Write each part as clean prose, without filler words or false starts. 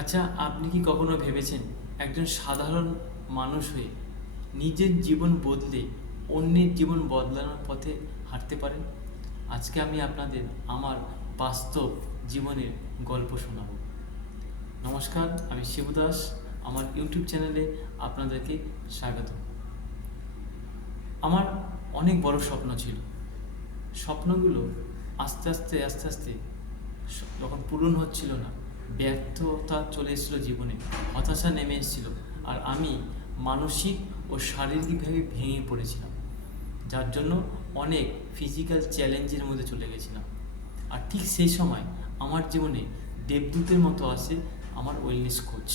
আচ্ছা, আপনি কি কখনো ভেবেছেন একজন সাধারণ মানুষ হয়ে নিজের জীবন বদলে অন্যের জীবন বদলানোর পথে হাঁটতে পারেন? আজকে আমি আপনাদের আমার বাস্তব জীবনের গল্প শোনাবো। নমস্কার, আমি শিবু দাস। আমার ইউটিউব চ্যানেলে আপনাদেরকে স্বাগত। আমার অনেক বড় স্বপ্ন ছিল। স্বপ্নগুলো আস্তে আস্তে আস্তে আস্তে যখন পূরণ হচ্ছিল না, ব্যর্থতা চলে এসেছিলো জীবনে, হতাশা নেমে এসেছিলো, আর আমি মানসিক ও শারীরিকভাবে ভেঙে পড়েছিলাম, যার জন্য অনেক ফিজিক্যাল চ্যালেঞ্জের মধ্যে চলে গেছিলাম। আর ঠিক সেই সময় আমার জীবনে দেবদূতের মতো আসে আমার ওয়েলনেস কোচ,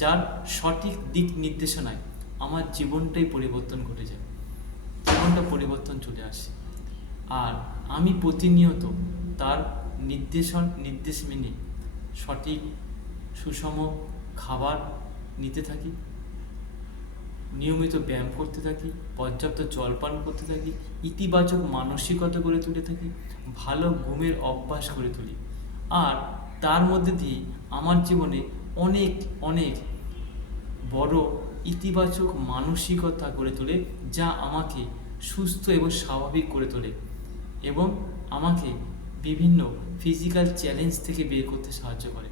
যার সঠিক দিক নির্দেশনায় আমার জীবনটাই পরিবর্তন ঘটে যায়, জীবনটা পরিবর্তন চলে আসে। আর আমি প্রতিনিয়ত তার নির্দেশ মেনে সঠিক সুষম খাবার নিতে থাকি, নিয়মিত ব্যায়াম করতে থাকি, পর্যাপ্ত জল পান করতে থাকি, ইতিবাচক মানসিকতা গড়ে তুলে থাকি, ভালো ঘুমের অভ্যাস করে তুলি। আর তার মধ্যে দিয়ে আমার জীবনে অনেক অনেক বড় ইতিবাচক মানসিকতা গড়ে তোলে, যা আমাকে সুস্থ এবং স্বাভাবিক করে তোলে এবং আমাকে বিভিন্ন ফিজিক্যাল চ্যালেঞ্জ থেকে বের করতে সাহায্য করে।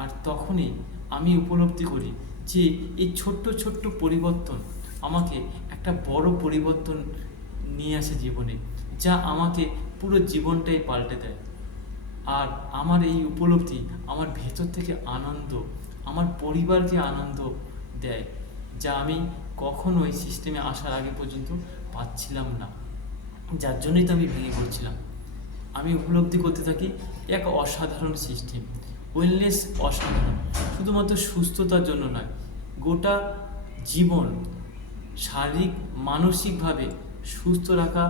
আর তখনই আমি উপলব্ধি করি যে এই ছোট্ট ছোট্ট পরিবর্তন আমাকে একটা বড় পরিবর্তন নিয়ে আসে জীবনে, যা আমাকে পুরো জীবনটাই পাল্টে দেয়। আর আমার এই উপলব্ধি আমার ভেতর থেকে আনন্দ, আমার পরিবারকে আনন্দ দেয়, যা আমি কখনো এই সিস্টেমে আসার আগে পর্যন্ত পাচ্ছিলাম না, যার জন্যই তো আমি ভেঙে পড়ছিলাম। আমি উপলব্ধি করতে থাকি এক অসাধারণ সিস্টেম। ওয়েলনেস অসাধারণ, শুধুমাত্র সুস্থতার জন্য নয়, গোটা জীবন শারীরিক মানসিকভাবে সুস্থ রাখা,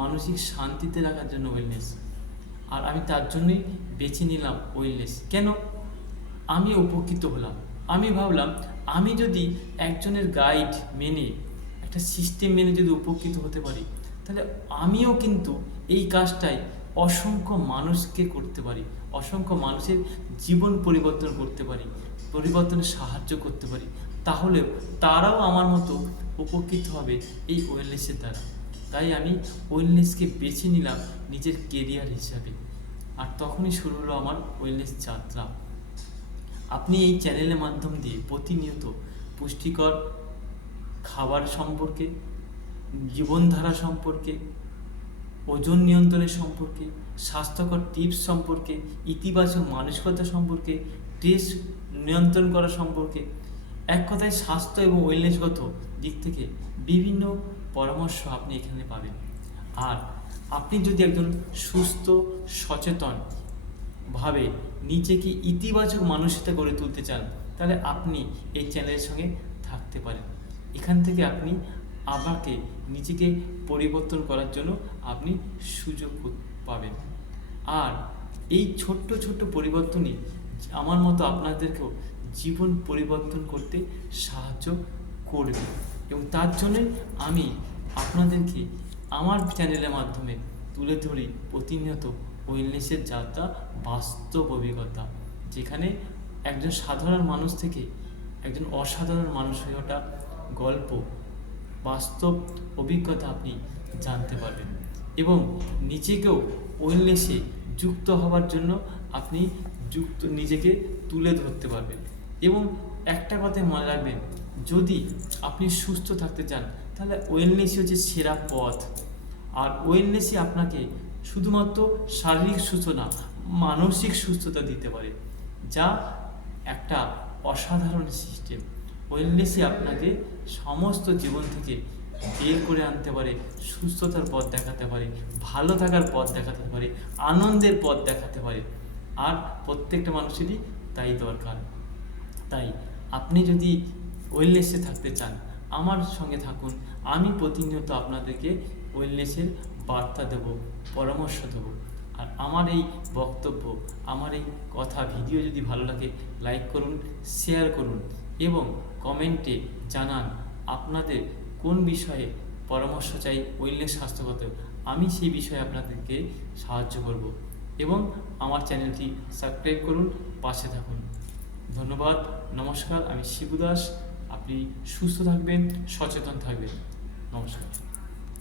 মানসিক শান্তিতে রাখার জন্য ওয়েলনেস। আর আমি তার জন্যই বেছে নিলাম ওয়েলনেস। কেন? আমি উপকৃত হলাম। আমি ভাবলাম, আমি যদি একজনের গাইড মেনে, একটা সিস্টেম মেনে যদি উপকৃত হতে পারি, তাহলে আমিও কিন্তু এই কাজটাই অসংখ্য মানুষকে করতে পারি, অসংখ্য মানুষের জীবন পরিবর্তন করতে পারি, পরিবর্তনে সাহায্য করতে পারি। তাহলেও তারাও আমার মতো উপকৃত হবে এই ওয়েলনেসের দ্বারা। তাই আমি ওয়েলনেসকে বেছে নিলাম নিজের কেরিয়ার হিসাবে। আর তখনই শুরু হলো আমার ওয়েলনেস যাত্রা। আপনি এই চ্যানেলের মাধ্যম দিয়ে প্রতিনিয়ত পুষ্টিকর খাবার সম্পর্কে, জীবনধারা সম্পর্কে, ওজন নিয়ন্ত্রণের সম্পর্কে, স্বাস্থ্যকর টিপস সম্পর্কে, ইতিবাচক মানসিকতা সম্পর্কে, স্ট্রেস নিয়ন্ত্রণ করা সম্পর্কে, এক কথায় স্বাস্থ্য এবং ওয়েলনেসগত দিক থেকে বিভিন্ন পরামর্শ আপনি এখানে পাবেন। আর আপনি যদি একজন সুস্থ, সচেতন ভাবে নিজেকে ইতিবাচক মানসিকতা গড়ে তুলতে চান, তাহলে আপনি এই চ্যানেলের সঙ্গে থাকতে পারেন। এখান থেকে আপনি আমাকে নিজেকে পরিবর্তন করার জন্য আপনি সুযোগ পাবেন। আর এই ছোট্ট ছোট্ট পরিবর্তনই আমার মতো আপনাদেরকেও জীবন পরিবর্তন করতে সাহায্য করবে। এবং তার জন্যে আমি আপনাদেরকে আমার চ্যানেলের মাধ্যমে তুলে ধরি প্রতিনিয়ত ওয়েলনেসের যাত্রা, বাস্তব অভিজ্ঞতা, যেখানে একজন সাধারণ মানুষ থেকে একজন অসাধারণ মানুষ হয়ে ওঠা গল্প, বাস্তব অভিজ্ঞতা আপনি জানতে পারবেন এবং নিজেকেও ওয়েলনেসে যুক্ত হওয়ার জন্য আপনি নিজেকে তুলে ধরতে পারবেন। এবং একটা কথাই মনে রাখবেন, যদি আপনি সুস্থ থাকতে চান, তাহলে ওয়েলনেসই হচ্ছে সেরা পথ। আর ওয়েলনেসই আপনাকে শুধুমাত্র শারীরিক সুস্থতা না, মানসিক সুস্থতা দিতে পারে, যা একটা অসাধারণ সিস্টেম। ওয়েলনেসই আপনাকে সমস্ত জীবন থেকে বের করে আনতে পারে, সুস্থতার পথ দেখাতে পারে, ভালো থাকার পথ দেখাতে পারে, আনন্দের পথ দেখাতে পারে। আর প্রত্যেকটা মানুষেরই তাই দরকার। তাই আপনি যদি ওয়েলনেসে থাকতে চান, আমার সঙ্গে থাকুন। আমি প্রতিনিয়ত আপনাদেরকে ওয়েলনেসের বার্তা দেব, পরামর্শ দেব। আর আমার এই বক্তব্য, আমার এই কথা ভিডিও যদি ভালো লাগে, লাইক করুন, শেয়ার করুন এবং কমেন্টে জানান আপনাদের কোন বিষয়ে পরামর্শ চাই ওয়েলনেস স্বাস্থ্যগত। আমি সেই বিষয়ে আপনাদেরকে সাহায্য করব। এবং আমার চ্যানেলটি সাবস্ক্রাইব করুন, পাশে থাকুন। ধন্যবাদ। নমস্কার, আমি শিবু দাস। আপনি সুস্থ থাকবেন, সচেতন থাকবেন। নমস্কার।